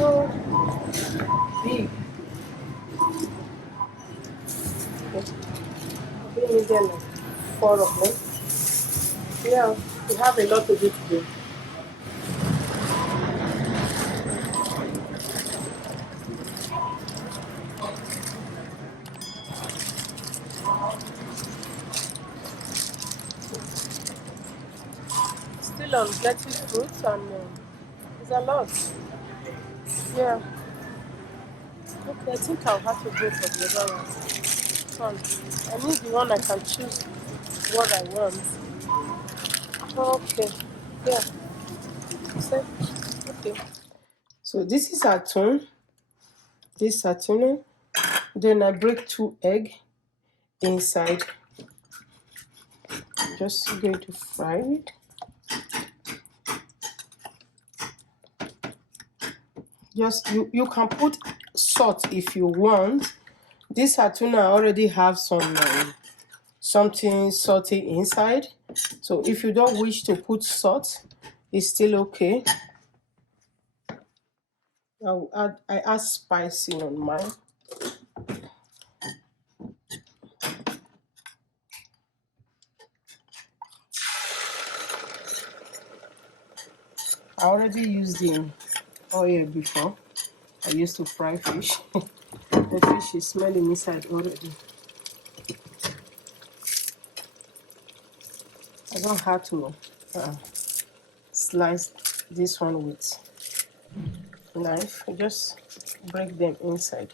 so big. Okay. We need them like 4 of them. Yeah, we have a lot to do today. Still on lettuce fruits and it's a lot. Yeah. Okay, I think I'll have to go for the other one. I need the one I can choose what I want. Okay. Yeah. So, okay. So this is our tune. This is our tuna. Then I break 2 eggs inside. Just going to fry it. Just you can put salt if you want. This tuna already have some something salty inside, so if you don't wish to put salt, it's still okay. I add spicy on mine. I already used the oil before. I used to fry fish. The fish is smelling inside already. I don't have to slice this one with knife. I just break them inside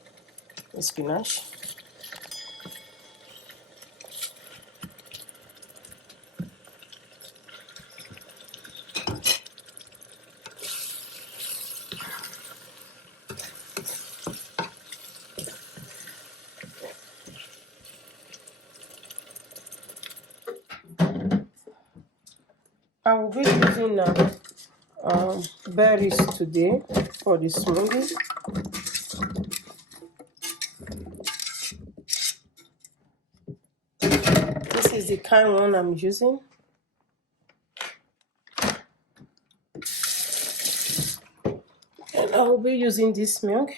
the spinach. I will be using berries today for the smoothie. This is the kind one I'm using. And I will be using this milk.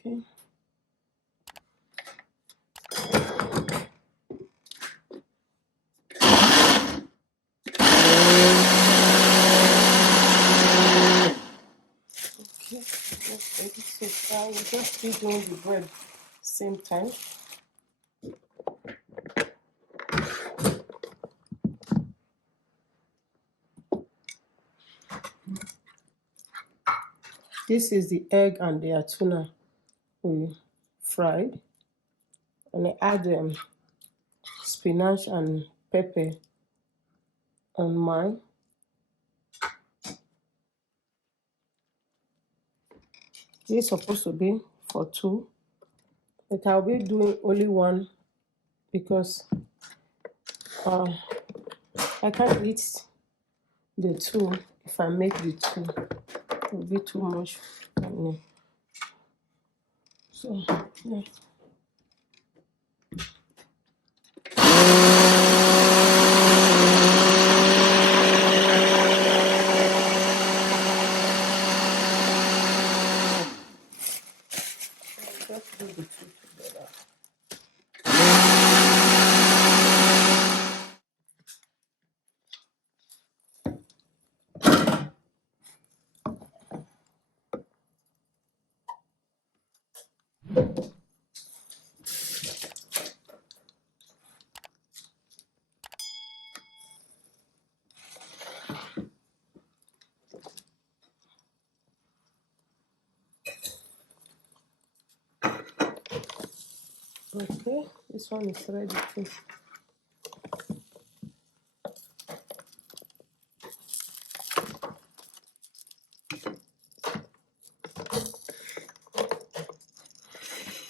Okay. Okay, just ready to fry. We'll just be doing the bread same time. This is the egg and the tuna we fried. And I add spinach and pepper on mine. This is supposed to be for 2, but I'll be doing only 1 because I can't eat the 2. If I make the 2, it will be too much for me. So, yeah. Just do the 2 together. Okay, this one is ready too.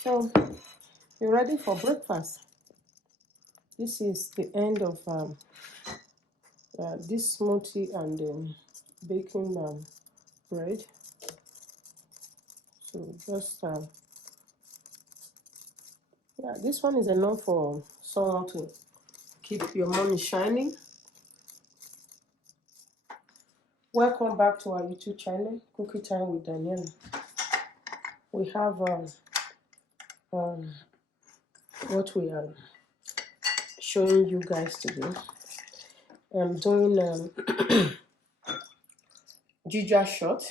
So you're ready for breakfast. This is the end of this smoothie and baking bread. So just yeah, this one is enough for someone to keep your money shining. Welcome back to our YouTube channel, Cookie Time with Daniela. We have what we are showing you guys today. I'm doing ginger shot.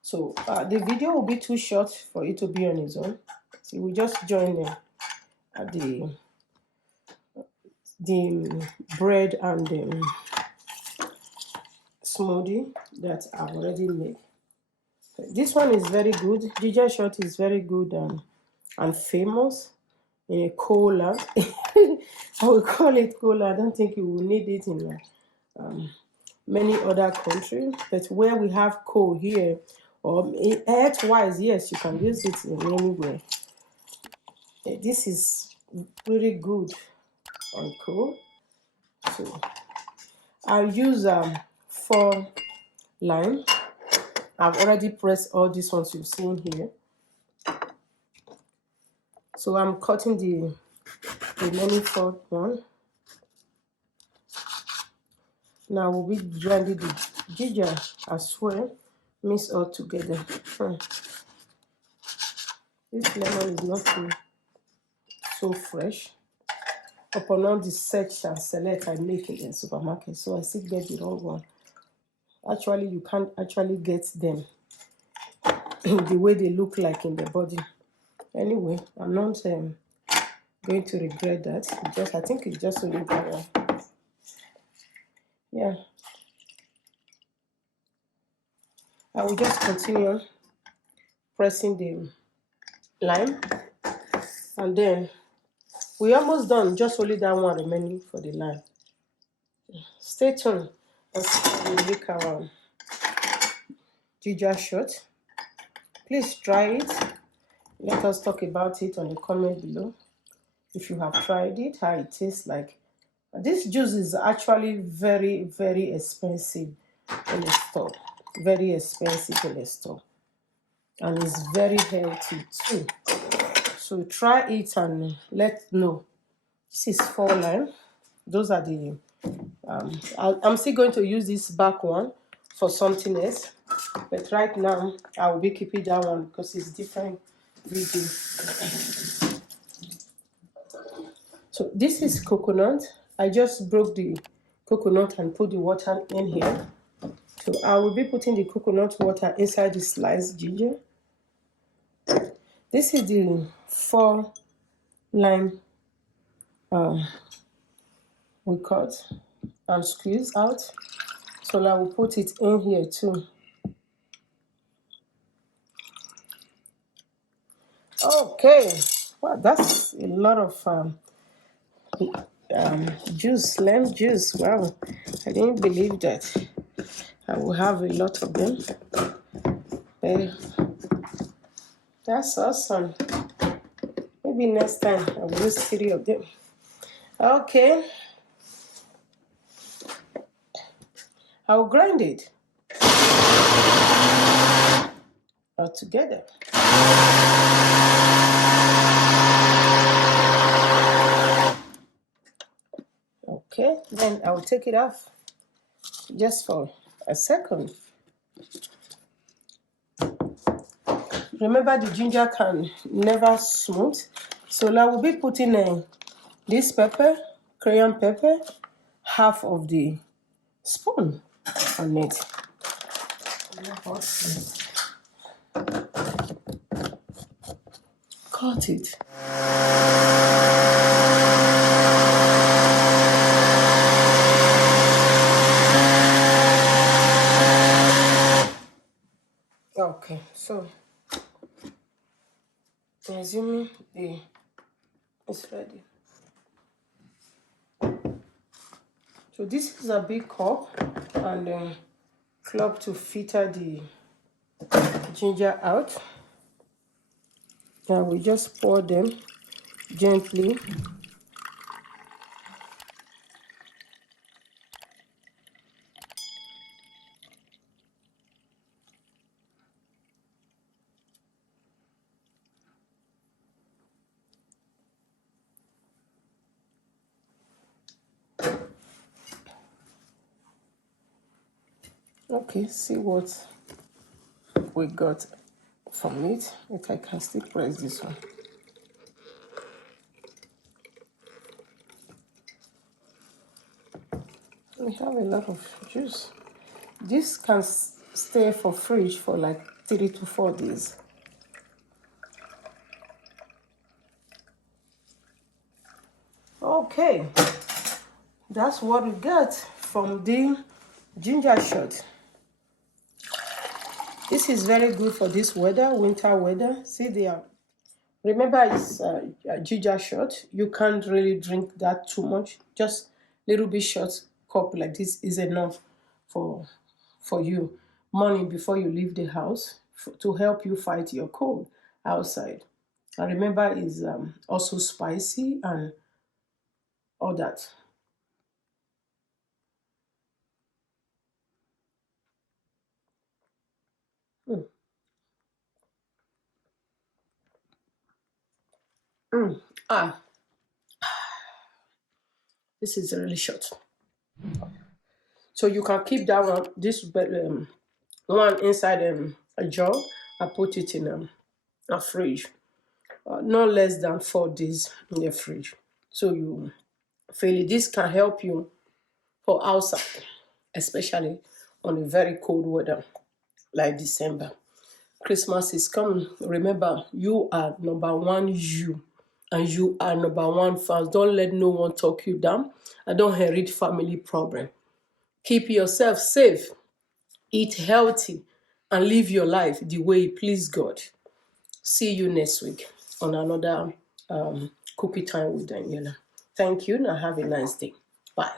So the video will be too short for it to be on its own. So we just join at the bread and the smoothie that I've already made. This one is very good. Ginger shot is very good and famous in a cola. I will call it cola. I don't think you will need it in many other countries, but where we have coal here, or health-wise, yes, you can use it in anywhere. This is really good on coal. So I'll use 4 lime. I've already pressed all these ones you've seen here. So I'm cutting the remaining 4th one. Now we'll be grinding the ginger as well, mix all together. This lemon is not so fresh. Upon all the search and select I make in the supermarket, so I still get the wrong one. Actually, you can't actually get them the way they look like in the body. Anyway, I'm not going to regret that. Just I think it's just only that one. Yeah. I will just continue pressing the lime, and then we're almost done. Just only that one remaining for the lime. Stay tuned and see how we make our ginger shot. Please try it. Let us talk about it on the comment below. If you have tried it, how it tastes like. This juice is actually very, very expensive in the store. Very expensive in the store. And it's very healthy too. So try it and let know. This is 4 lime. Those are the I'm still going to use this back one for something else, but right now I will be keeping that one because it's different video. So this is coconut. I just broke the coconut and put the water in here. So I will be putting the coconut water inside the sliced ginger. This is the 4 lime we cut and squeeze out. So I will put it in here too. Okay, well, that's a lot of juice, lime juice. Wow, I didn't believe that I will have a lot of them. That's awesome. Maybe next time I will use 3 of them. Okay, I'll grind it all together. Okay, then I'll take it off just for a second. Remember, the ginger can never smooth, so I will be putting this pepper, cayenne pepper, half of the spoon on it. Cut it. Okay, so assuming it's ready. So this is a big cup and cloth to filter the ginger out. Now we just pour them gently. Okay, see what we got from it. If I can still press this one. We have a lot of juice. This can stay for fridge for like 3 to 4 days. Okay, that's what we got from the ginger shot. This is very good for this weather, winter weather. See, they are. Remember, it's a ginger shot. You can't really drink that too much. Just little bit short cup like this is enough for you. Morning before you leave the house to help you fight your cold outside. And remember, it's also spicy and all that. Mm. Mm. Ah, this is really short. So you can keep that one, this one inside a jar and put it in a fridge. Not less than 4 days in the fridge. So you feel it. This can help you for outside, especially on a very cold weather like December. Christmas is coming. Remember, you are number one, you. And you are number one fans. Don't let no one talk you down. And don't inherit family problem. Keep yourself safe, eat healthy, and live your life the way it please God. See you next week on another cookie time with Daniela. Thank you. Now have a nice day. Bye.